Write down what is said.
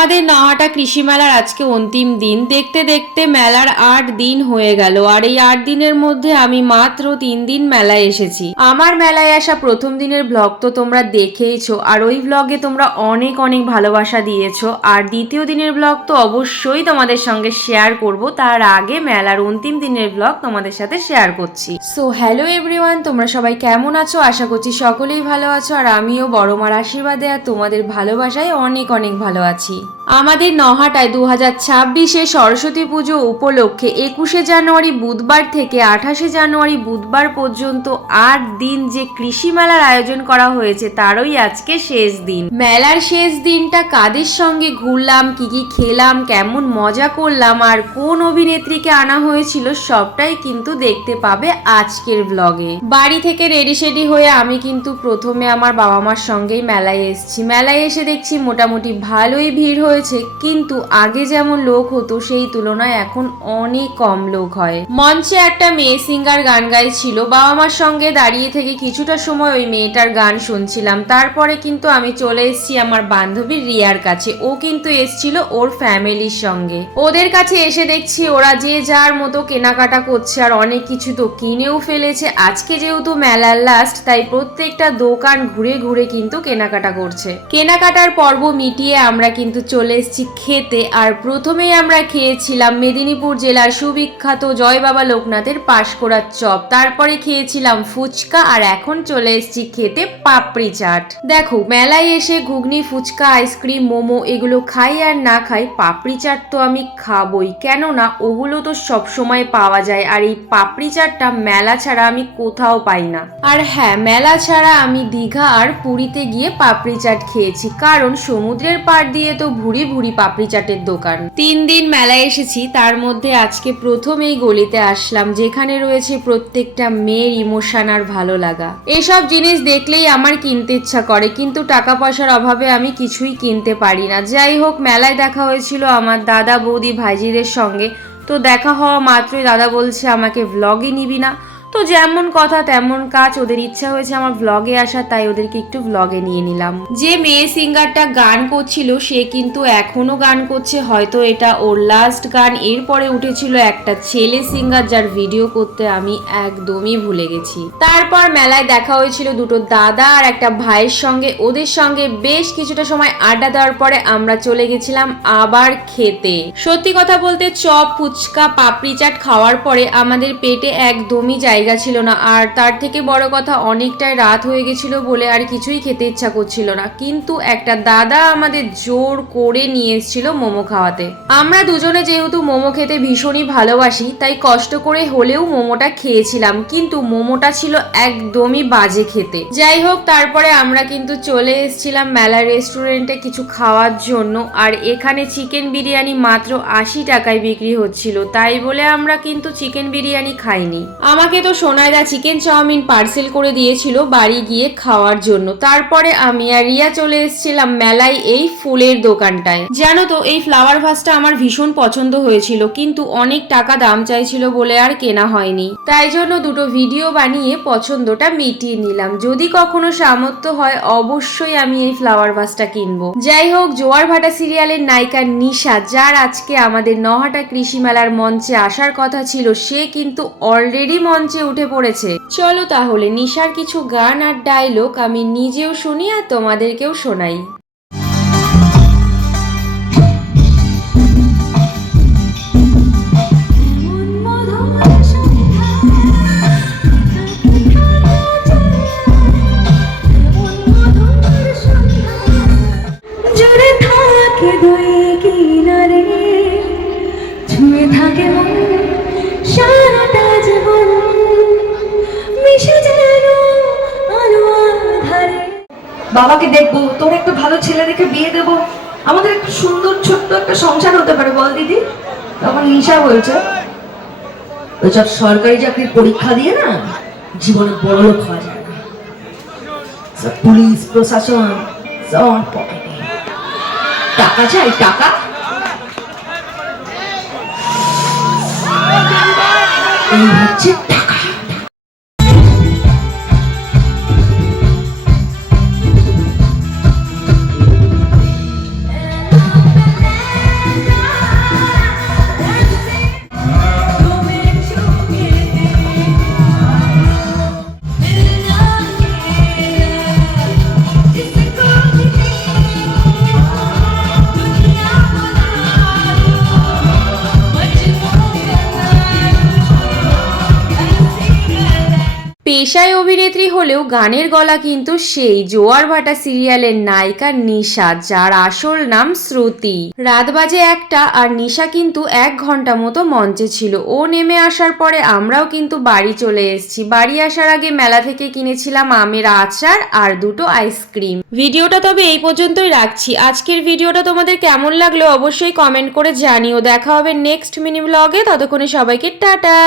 আমাদের নহাটা কৃষি মেলার আজকে অন্তিম দিন। দেখতে দেখতে মেলার 8 দিন হয়ে গেল, আর এই 8 দিনের মধ্যে আমি মাত্র 3 দিন মেলায় এসেছি। আমার মেলায় আসা প্রথম দিনের ব্লগ তো তোমরা দেখেইছো, আর ওই ব্লগে তোমরা অনেক অনেক ভালোবাসা দিয়েছো। আর দ্বিতীয় দিনের ব্লগ তো অবশ্যই তোমাদের সঙ্গে শেয়ার করব, তার আগে মেলার অন্তিম দিনের ব্লগ তোমাদের সাথে শেয়ার করছি। সো হ্যালো এভরিওয়ান, তোমরা সবাই কেমন আছো? আশা করছি সকলেই ভালো আছো, আর আমিও বড় মার আশীর্বাদে আর তোমাদের ভালোবাসায় অনেক অনেক ভালো আছি। আমাদের নহাটায় 2026-এ সরস্বতী পুজো উপলক্ষে 21শে জানুয়ারি বুধবার থেকে 28শে জানুয়ারি বুধবার পর্যন্ত 8 দিন যে কৃষি মেলার আয়োজন করা হয়েছে, তারই আজকে শেষ দিন। মেলার শেষ দিনটা কাদের সঙ্গে ঘুরলাম, কি কি খেলাম, কেমন মজা করলাম, আর কোন অভিনেত্রীকে আনা হয়েছিল, সবটাই কিন্তু দেখতে পাবে আজকের ব্লগে। বাড়ি থেকে রেডি সেডি হয়ে আমি কিন্তু প্রথমে আমার বাবা মার সঙ্গেই মেলায় এসেছি। মেলায় এসে দেখছি মোটামুটি ভালোই ভিড় হয়েছে, কিন্তু আগে যেমন লোক হতো সেই তুলনায় এখন অনেক কম লোক হয়। মঞ্চে একটা মেয়ে সিঙ্গার গান গাইছিল, বাবা মার সঙ্গে দাঁড়িয়ে থেকে কিছুটা সময় ওই মেয়েটার গান শুনছিলাম। তারপরে কিন্তু আমি চলে এসেছি আমার বান্ধবী রিয়ার কাছে। ও কিন্তু এসছিল ওর ফ্যামিলির সঙ্গে। ওদের কাছে এসে দেখছি ওরা যে যার মতো কেনাকাটা করছে, আর অনেক কিছু তো কিনেও ফেলেছে। আজকে যেহেতু মেলার লাস্ট, তাই প্রত্যেকটা দোকান ঘুরে ঘুরে কিন্তু কেনাকাটা করছে। কেনাকাটার পর্ব মিটিয়ে আমরা কিন্তু চলে এসেছি খেতে। আর প্রথমেই আমরা খেয়েছিলাম মেদিনীপুর জেলার সুবিখ্যাত জয় বাবা লোকনাথের পাশকোড়ার চপ, তারপরে খেয়েছিলাম ফুচকা, আর এখন চলে এসেছি খেতে পাপড়ি চাট। দেখো, মেলায় এসে ঘুগনি, ফুচকা, আইসক্রিম, মোমো এগুলো খাই আর না খাই, পাপড়ি চাট তো আমি খাবই, কেননা ওগুলো তো সব সময় পাওয়া যায়। আর এই পাপড়ি চাটটা মেলা ছাড়া আমি কোথাও পাই না। আর হ্যাঁ, মেলা ছাড়া আমি দীঘা আর পুরীতে গিয়ে পাপড়ি চাট খেয়েছি, কারণ সমুদ্রের পাড় দিয়ে তো ভুরি ভুরি পাপড়ি চাটের দোকান। 3 দিন মেলায় এসেছি, তার মধ্যে আজকে প্রথম এই গলিতে আসলাম, যেখানে রয়েছে প্রত্যেকটা মেয়ের ইমোশন আর ভালো লাগা। এসব জিনিস দেখলেই আমার কিনতে ইচ্ছা করে, কিন্তু টাকা পয়সার অভাবে আমি কিছুই কিনতে পারি না। যাই হোক, মেলায় দেখা হয়েছিল আমার দাদা বৌদি ভাইজিদের সঙ্গে। তো দেখা হওয়া মাত্রই দাদা বলছে আমাকে ভ্লগে নিবি না। তো যেমন কথা তেমন কাজ, ওদের ইচ্ছা হয়েছে আমার ভ্লগে আসা, তাই ওদেরকে একটু ভ্লগে নিয়ে নিলাম। যে মেয়ে সিঙ্গারটা গান করছিল সে কিন্তু এখনো গান করছে, হয়তো এটা ওর লাস্ট গান। এরপরে উঠেছিল একটা ছেলে সিঙ্গার, যার ভিডিও করতে আমি একদমই ভুলে গেছি। তারপর মেলায় দেখা হয়েছিল দুটো দাদা আর একটা ভাইয়ের সঙ্গে। ওদের সঙ্গে বেশ কিছুটা সময় আড্ডা দেওয়ার পরে আমরা চলে গেছিলাম আবার খেতে। সত্যি কথা বলতে চপ, ফুচকা, পাপড়ি চাট খাওয়ার পরে আমাদের পেটে একদমই জায়গা ছিল না। আর তার থেকে বড় কথা, অনেকটাই রাত হয়ে গেছিল বলে আর কিছুই খেতে ইচ্ছা করছিল না। কিন্তু একটা দাদা আমাদের জোর করে নিয়ে এসেছিল মোমো খাওয়াতে। আমরা দুজনে যেহেতু মোমো খেতে ভীষণই ভালোবাসি, তাই কষ্ট করে হলেও মোমোটা খেয়েছিলাম, কিন্তু মোমোটা ছিল একদমই বাজে খেতে। যাই হোক, তারপরে আমরা কিন্তু চলে এসেছিলাম মেলা রেস্টুরেন্টে কিছু খাওয়ার জন্য। আর এখানে চিকেন বিরিয়ানি মাত্র 80 টাকায় বিক্রি হচ্ছিল, তাই বলে আমরা কিন্তু চিকেন বিরিয়ানি খাইনি। আমাকে তো সোনাইদা চিকেন চাউমিন পার্সেল করে দিয়েছিল বাড়ি গিয়ে খাওয়ার জন্য। তারপরে আমি আর রিয়া চলে এসেছিলাম মেলায় এই ফুলের দোকানটায়। জানো তো, এই ফ্লাওয়ার ভাসটা আমার ভীষণ পছন্দ হয়েছিল, কিন্তু অনেক টাকা দাম চাইছিল বলে আর কেনা হয়নি। তাই জন্য দুটো ভিডিও বানিয়ে পছন্দটা মিটিয়ে নিলাম। যদি কখনো সামর্থ্য হয় অবশ্যই আমি এই ফ্লাওয়ার ভাসটা কিনবো। যাই হোক, জোয়ার ভাটা সিরিয়ালের নায়িকা নিশা, যার আজকে আমাদের নহাটা কৃষি মেলার মঞ্চে আসার কথা ছিল, সে কিন্তু অলরেডি মঞ্চে উঠে পড়েছে। চলো তাহলে নিশার কিছু গান আর ডায়লগ আমি নিজেও শুনি আর তোমাদেরকেও শোনাই। বাবাকে দেখবো, তোর একটা ভালো ছেলে দেখে বিয়ে দেবো, আমাদের একটা সুন্দর ছোট্ট একটা সংসার হতে পারে, বল দিদি। তখন নিশা বলছে, ওইসব সরকারি চাকরির পরীক্ষা দিয়ে না জীবনে বড় লোক হওয়া যায় না। পুলিশ প্রশাসন সব পকেটে টাকা চাই, টাকা। এই হচ্ছে টাকা। পেশায় অভিনেত্রী হলেও গানের গলা কিন্তু সেই জোয়ার ভাটা সিরিয়ালের নায়িকা নিশা, যার আসল নাম শ্রুতি। রাত বাজে 1টা আর নিশা কিন্তু 1 ঘন্টা মতো মঞ্চে ছিল। ও নেমে আসার পরে আমরাও কিন্তু বাড়ি চলে এসেছি। বাড়ি আসার আগে মেলা থেকে কিনেছিলাম আমের আচার আর 2টো আইসক্রিম। ভিডিওটা তবে এই পর্যন্তই রাখছি। আজকের ভিডিওটা তোমাদের কেমন লাগলো অবশ্যই কমেন্ট করে জানিও। দেখা হবে নেক্সট মিনি ব্লগে, ততক্ষণে সবাইকে টাটা।